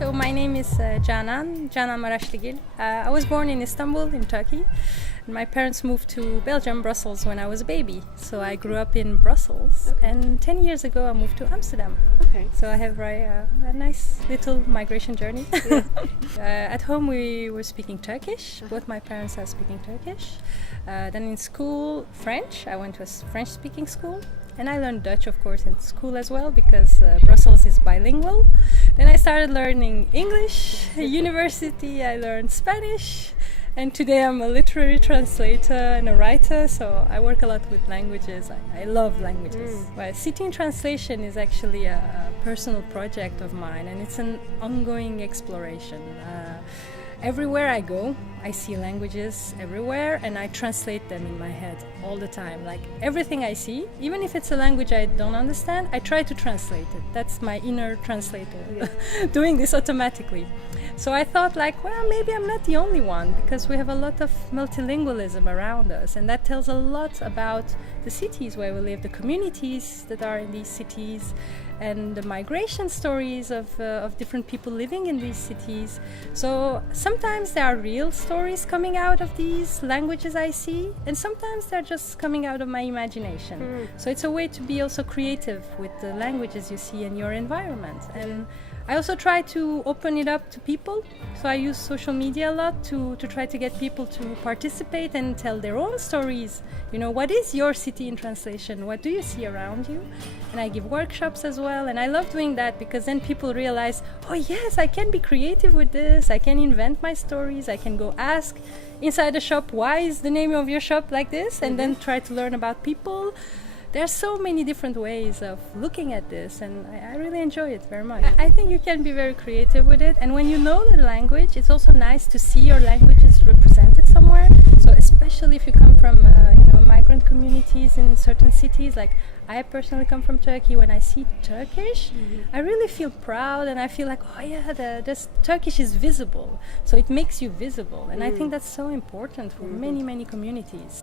So my name is Canan Marasligil. I was born in Istanbul, in Turkey. And my parents moved to Belgium, Brussels, when I was a baby. So I grew up in Brussels. Okay. And 10 years ago, I moved to Amsterdam. Okay. So I have a nice little migration journey. Yeah. At home, we were speaking Turkish. Both my parents are speaking Turkish. Then in school, French. I went to a French-speaking school. And I learned Dutch, of course, in school as well, because Brussels is bilingual. Then I started learning English. At university, I learned Spanish. And today I'm a literary translator and a writer, so I work a lot with languages. I love languages. Well, City in Translation is actually a personal project of mine, and it's an ongoing exploration. Everywhere I go, I see languages everywhere, and I translate them in my head all the time. Like everything I see, even if it's a language I don't understand, I try to translate it. That's my inner translator, doing this automatically. So I thought, like, well, maybe I'm not the only one, because we have a lot of multilingualism around us, and that tells a lot about the cities where we live, the communities that are in these cities, and the migration stories of different people living in these cities. So sometimes there are real stories coming out of these languages I see, and sometimes they're just coming out of my imagination. So it's a way to be also creative with the languages you see in your environment. And I also try to open it up to people, so I use social media a lot to try to get people to participate and tell their own stories. You know, what is your city in translation? What do you see around you? And I give workshops as well, and I love doing that, because then people realize, oh yes, I can be creative with this, I can invent my stories, I can go ask inside the shop, why is the name of your shop like this? And then try to learn about people. There are so many different ways of looking at this, and I really enjoy it very much. I think you can be very creative with it, and when you know the language, it's also nice to see your languages represented somewhere. So especially if you come from migrant communities in certain cities, like I personally come from Turkey. When I see Turkish, I really feel proud, and I feel like, oh yeah, this Turkish is visible. So it makes you visible, and I think that's so important for many communities.